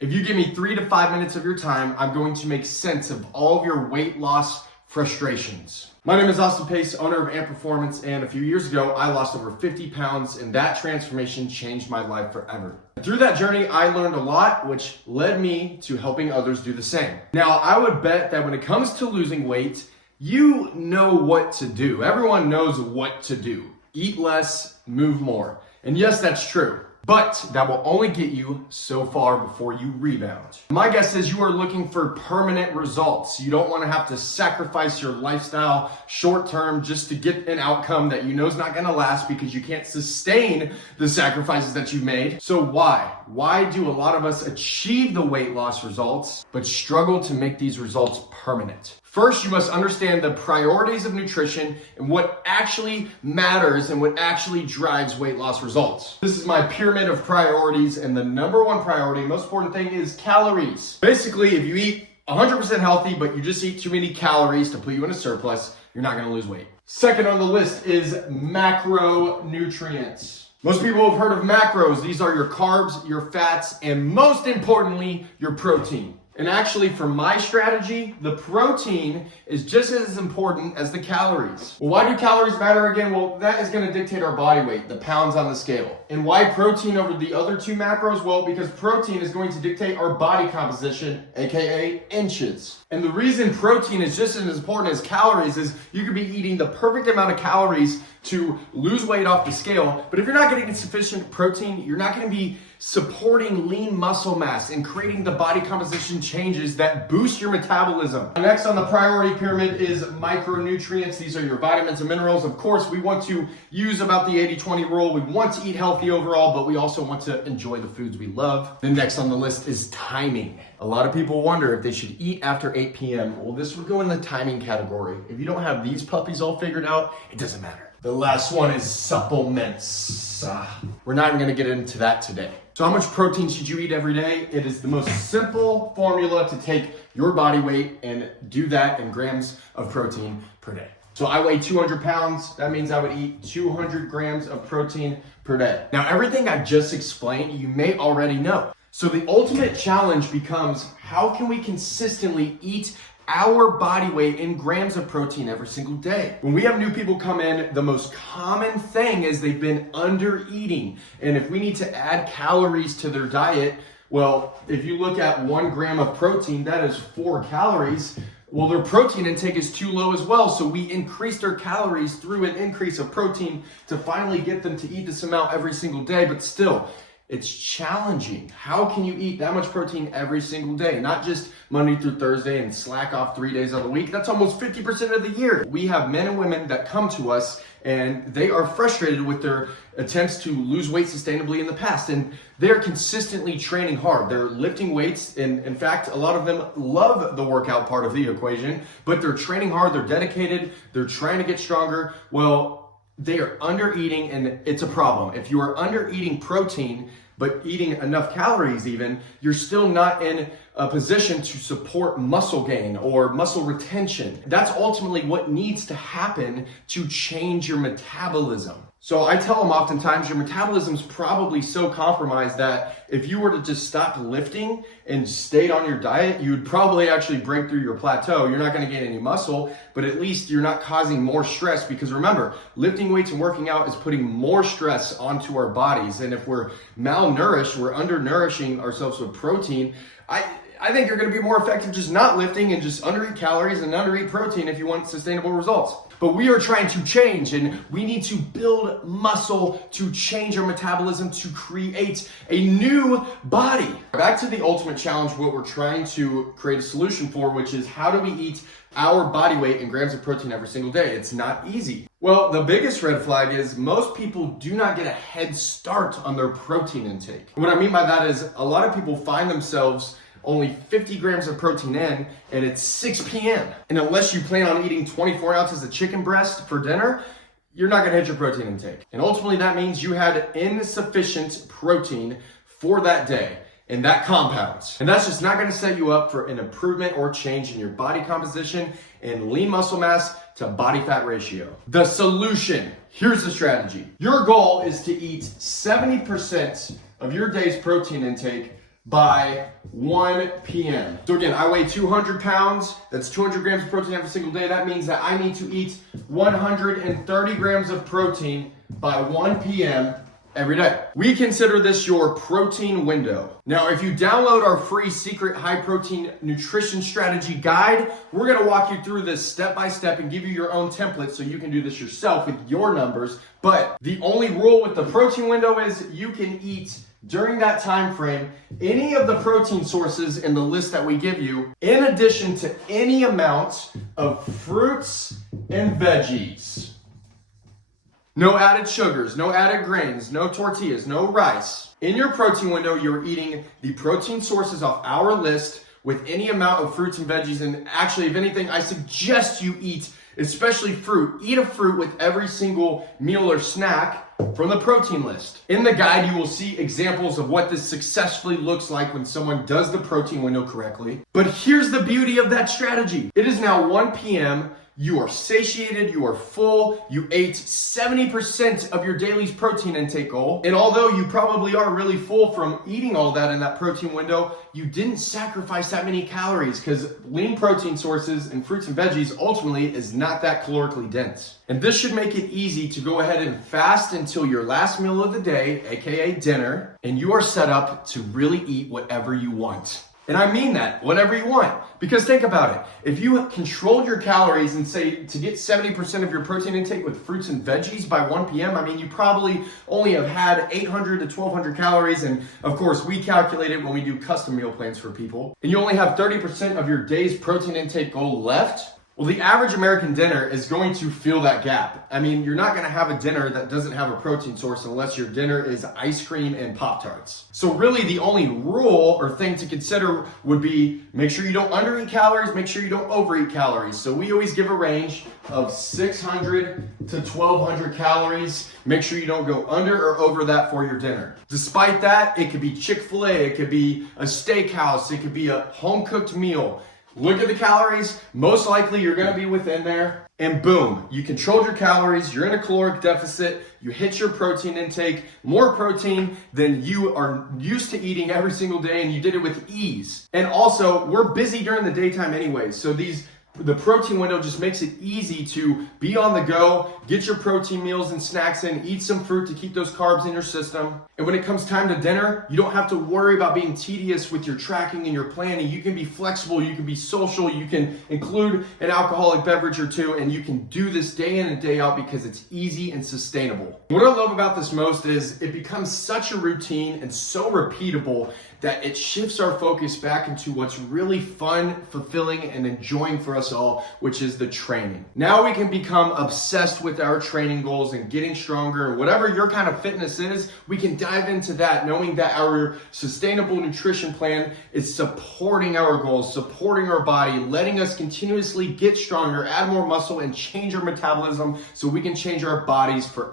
If you give me 3 to 5 minutes of your time, I'm going to make sense of all of your weight loss frustrations. My name is Austin Pace, owner of Amp Performance, and a few years ago, I lost over 50 pounds, and that transformation changed my life forever. And through that journey, I learned a lot, which led me to helping others do the same. Now, I would bet that when it comes to losing weight, you know what to do. Everyone knows what to do. Eat less, move more. And yes, that's true. But that will only get you so far before you rebound. My guess is you are looking for permanent results. You don't want to have to sacrifice your lifestyle short term just to get an outcome that you know is not going to last because you can't sustain the sacrifices that you've made. So why? Why do a lot of us achieve the weight loss results but struggle to make these results permanent? First, you must understand the priorities of nutrition and what actually matters and what actually drives weight loss results. This is my pyramid of priorities, and the number one priority, most important thing, is calories. Basically, if you eat 100% healthy, but you just eat too many calories to put you in a surplus, you're not gonna lose weight. Second on the list is macronutrients. Most people have heard of macros. These are your carbs, your fats, and most importantly, your protein. And actually, for my strategy, the protein is just as important as the calories. Well, why do calories matter again? Well, that is gonna dictate our body weight, the pounds on the scale. And why protein over the other two macros? Well, because protein is going to dictate our body composition, AKA inches. And the reason protein is just as important as calories is you could be eating the perfect amount of calories to lose weight off the scale, but if you're not getting sufficient protein, you're not gonna be supporting lean muscle mass and creating the body composition changes that boost your metabolism. Next on the priority pyramid is micronutrients. These are your vitamins and minerals. Of course, we want to use about the 80-20 rule. We want to eat healthy overall, but we also want to enjoy the foods we love. Then next on the list is timing. A lot of people wonder if they should eat after 8 p.m. Well, this would go in the timing category. If you don't have these puppies all figured out, it doesn't matter. The last one is supplements. We're not even gonna get into that today. So how much protein should you eat every day? It is the most simple formula to take your body weight and do that in grams of protein per day. So I weigh 200 pounds. That means I would eat 200 grams of protein per day. Now, everything I just explained, you may already know. So the ultimate challenge becomes, how can we consistently eat our body weight in grams of protein every single day? When we have new people come in, the most common thing is they've been under eating. And if we need to add calories to their diet, well, if you look at 1 gram of protein, that is 4 calories. Well, their protein intake is too low as well. So we increase their calories through an increase of protein to finally get them to eat this amount every single day. But still, it's challenging. How can you eat that much protein every single day? Not just Monday through Thursday and slack off 3 days of the week. That's almost 50% of the year. We have men and women that come to us and they are frustrated with their attempts to lose weight sustainably in the past. And they're consistently training hard. They're lifting weights. And in fact, a lot of them love the workout part of the equation, but they're training hard. They're dedicated. They're trying to get stronger. Well, they are under eating, and it's a problem. If you are under eating protein, but eating enough calories even, you're still not in a position to support muscle gain or muscle retention. That's ultimately what needs to happen to change your metabolism. So I tell them oftentimes, your metabolism's probably so compromised that if you were to just stop lifting and stayed on your diet, you would probably actually break through your plateau. You're not gonna gain any muscle, but at least you're not causing more stress, because remember, lifting weights and working out is putting more stress onto our bodies. And if we're malnourished, we're undernourishing ourselves with protein, I think you're gonna be more effective just not lifting and just under eat calories and under eat protein if you want sustainable results. But we are trying to change, and we need to build muscle to change our metabolism to create a new body. Back to the ultimate challenge, what we're trying to create a solution for, which is how do we eat our body weight in grams of protein every single day? It's not easy. Well, the biggest red flag is most people do not get a head start on their protein intake. What I mean by that is a lot of people find themselves only 50 grams of protein in, and it's 6 p.m. And unless you plan on eating 24 ounces of chicken breast for dinner, you're not gonna hit your protein intake. And ultimately that means you had insufficient protein for that day, and that compounds. And that's just not gonna set you up for an improvement or change in your body composition and lean muscle mass to body fat ratio. The solution, here's the strategy. Your goal is to eat 70% of your day's protein intake by 1 p.m. So again, I weigh 200 pounds. That's 200 grams of protein every single day. That means that I need to eat 130 grams of protein by 1 p.m. every day. We consider this your protein window. Now, if you download our free secret high protein nutrition strategy guide, we're gonna walk you through this step by step and give you your own template so you can do this yourself with your numbers. But the only rule with the protein window is you can eat during that time frame any of the protein sources in the list that we give you, in addition to any amount of fruits and veggies. No added sugars, no added grains, no tortillas, no rice. In your protein window, you're eating the protein sources off our list with any amount of fruits and veggies. And actually, if anything, I suggest you eat, especially fruit. Eat a fruit with every single meal or snack from the protein list. In the guide, you will see examples of what this successfully looks like when someone does the protein window correctly. But here's the beauty of that strategy. It is now 1 p.m. You are satiated, you are full, you ate 70% of your daily's protein intake goal. And although you probably are really full from eating all that in that protein window, you didn't sacrifice that many calories because lean protein sources and fruits and veggies ultimately is not that calorically dense. And this should make it easy to go ahead and fast until your last meal of the day, aka dinner, and you are set up to really eat whatever you want. And I mean that, whatever you want. Because think about it. If you controlled your calories and say to get 70% of your protein intake with fruits and veggies by 1 p.m., I mean, you probably only have had 800 to 1200 calories. And of course, we calculate it when we do custom meal plans for people. And you only have 30% of your day's protein intake goal left. Well, the average American dinner is going to fill that gap. I mean, you're not gonna have a dinner that doesn't have a protein source unless your dinner is ice cream and Pop-Tarts. So really the only rule or thing to consider would be make sure you don't undereat calories, make sure you don't overeat calories. So we always give a range of 600 to 1200 calories. Make sure you don't go under or over that for your dinner. Despite that, it could be Chick-fil-A, it could be a steakhouse, it could be a home-cooked meal. Look at the calories, most likely you're gonna be within there, and boom, you controlled your calories, you're in a caloric deficit, you hit your protein intake, more protein than you are used to eating every single day, and you did it with ease. And also, we're busy during the daytime anyway, so the protein window just makes it easy to be on the go, get your protein meals and snacks in, eat some fruit to keep those carbs in your system. And when it comes time to dinner, you don't have to worry about being tedious with your tracking and your planning. You can be flexible, you can be social, you can include an alcoholic beverage or two, and you can do this day in and day out because it's easy and sustainable. What I love about this most is it becomes such a routine and so repeatable that it shifts our focus back into what's really fun, fulfilling, and enjoying for us all, which is the training. Now we can become obsessed with our training goals and getting stronger, and whatever your kind of fitness is, we can dive into that knowing that our sustainable nutrition plan is supporting our goals, supporting our body, letting us continuously get stronger, add more muscle, and change our metabolism so we can change our bodies forever.